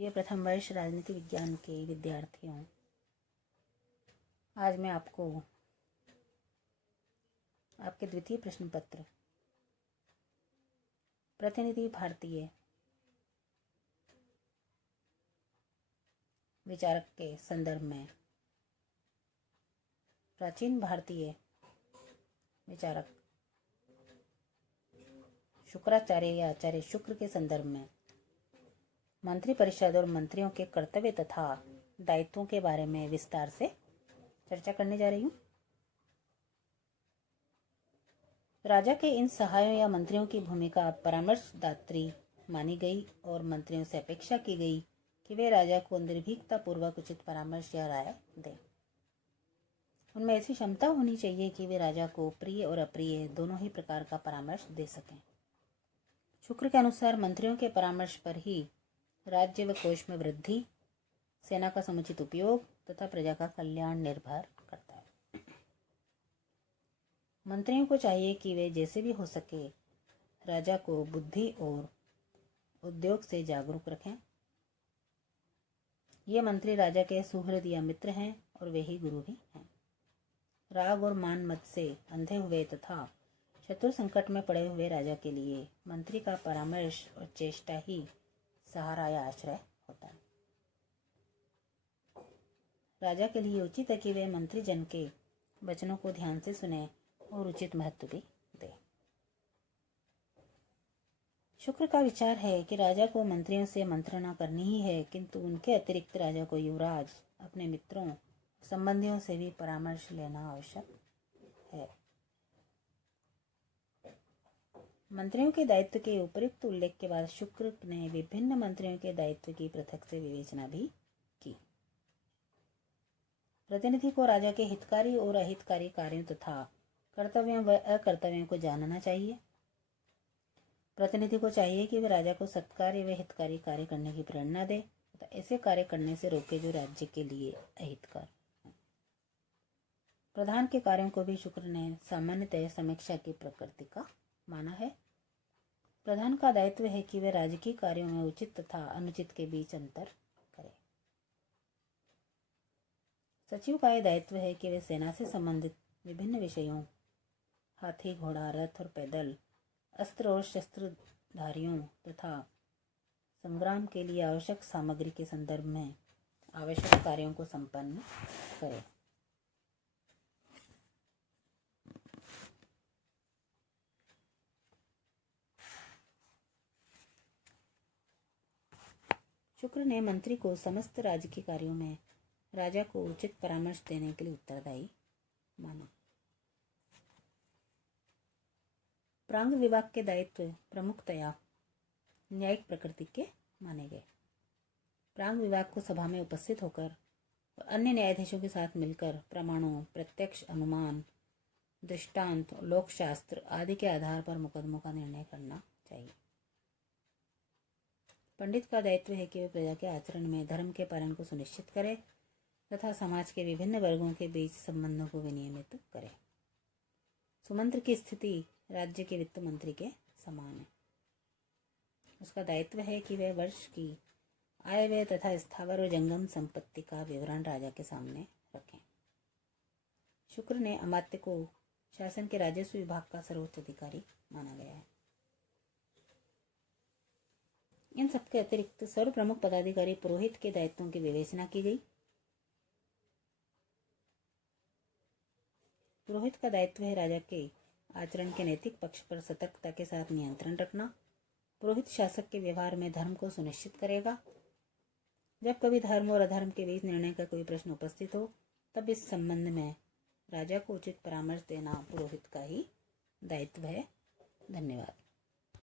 ये प्रथम वर्ष राजनीति विज्ञान के विद्यार्थियों, आज मैं आपको आपके द्वितीय प्रश्न पत्र प्रतिनिधि भारतीय विचारक के संदर्भ में प्राचीन भारतीय विचारक शुक्राचार्य या आचार्य शुक्र के संदर्भ में मंत्री परिषद और मंत्रियों के कर्तव्य तथा दायित्वों के बारे में विस्तार से चर्चा करने जा रही हूँ। राजा के इन सहायों या मंत्रियों की भूमिका परामर्शदात्री मानी गई और मंत्रियों से अपेक्षा की गई कि वे राजा को निर्भीकता पूर्वक उचित परामर्श या राय दें। उनमें ऐसी क्षमता होनी चाहिए कि वे राजा को प्रिय और अप्रिय दोनों ही प्रकार का परामर्श दे सकें। शुक्र के अनुसार मंत्रियों के परामर्श पर ही राज्य व कोष में वृद्धि, सेना का समुचित उपयोग तथा प्रजा का कल्याण निर्भर करता है। मंत्रियों को चाहिए कि वे जैसे भी हो सके राजा को बुद्धि और उद्योग से जागरूक रखें। ये मंत्री राजा के सुहृद या मित्र हैं और वे ही गुरु भी हैं। राग और मान मत से अंधे हुए तथा शत्रु संकट में पड़े हुए राजा के लिए मंत्री का परामर्श और चेष्टा ही सहारा या आश्रय होता है। राजा के लिए उचित है कि वे मंत्री जन के वचनों को ध्यान से सुने और उचित महत्व भी दे। शुक्र का विचार है कि राजा को मंत्रियों से मंत्रणा करनी ही है, किंतु उनके अतिरिक्त राजा को युवराज, अपने मित्रों, संबंधियों से भी परामर्श लेना आवश्यक है। मंत्रियों के दायित्व के उपयुक्त उल्लेख के बाद शुक्र ने विभिन्न मंत्रियों के दायित्व की पृथक से विवेचना भी की। प्रतिनिधि को राजा के हितकारी और अहितकारी कार्यों तथा कर्तव्यों व अकर्तव्यों को जानना चाहिए। प्रतिनिधि को चाहिए कि वे राजा को सत्कार्य व हितकारी कार्य करने की प्रेरणा दे तथा ऐसे कार्य करने से रोके जो राज्य के लिए अहितकर हैं। प्रधान के कार्यों को भी शुक्र ने सामान्यतः समीक्षा की प्रकृति का माना है। प्रधान का दायित्व है कि वे राजकीय कार्यों में उचित तथा अनुचित के बीच अंतर करें। सचिव का यह दायित्व है कि वे सेना से संबंधित विभिन्न विषयों, हाथी, घोड़ा, रथ और पैदल, अस्त्र और शस्त्रधारियों तथा संग्राम के लिए आवश्यक सामग्री के संदर्भ में आवश्यक कार्यों को संपन्न करें। शुक्र ने मंत्री को समस्त राजकीय कार्यों में राजा को उचित परामर्श देने के लिए उत्तरदायी माना। प्रांग विभाग के दायित्व प्रमुखतया न्यायिक प्रकृति के माने गए। प्रांग विभाग को सभा में उपस्थित होकर और अन्य न्यायाधीशों के साथ मिलकर प्रमाणों, प्रत्यक्ष अनुमान, दृष्टांत, लोकशास्त्र आदि के आधार पर मुकदमों का निर्णय करना चाहिए। पंडित का दायित्व है कि वे प्रजा के आचरण में धर्म के पालन को सुनिश्चित करें तथा समाज के विभिन्न वर्गों के बीच संबंधों को विनियमित करें। सुमंत्र की स्थिति राज्य के वित्त मंत्री के समान है। उसका दायित्व है कि वह वर्ष की आय व्यय तथा स्थावर और जंगम संपत्ति का विवरण राजा के सामने रखें। शुक्र ने अमात्य को शासन के राजस्व विभाग का सर्वोच्च अधिकारी माना गया है। इन सबके अतिरिक्त सर्व प्रमुख पदाधिकारी पुरोहित के दायित्वों की विवेचना की गई। पुरोहित का दायित्व है राजा के आचरण के नैतिक पक्ष पर सतर्कता के साथ नियंत्रण रखना। पुरोहित शासक के व्यवहार में धर्म को सुनिश्चित करेगा। जब कभी धर्म और अधर्म के बीच निर्णय का कोई प्रश्न उपस्थित हो, तब इस संबंध में राजा को उचित परामर्श देना पुरोहित का ही दायित्व है। धन्यवाद।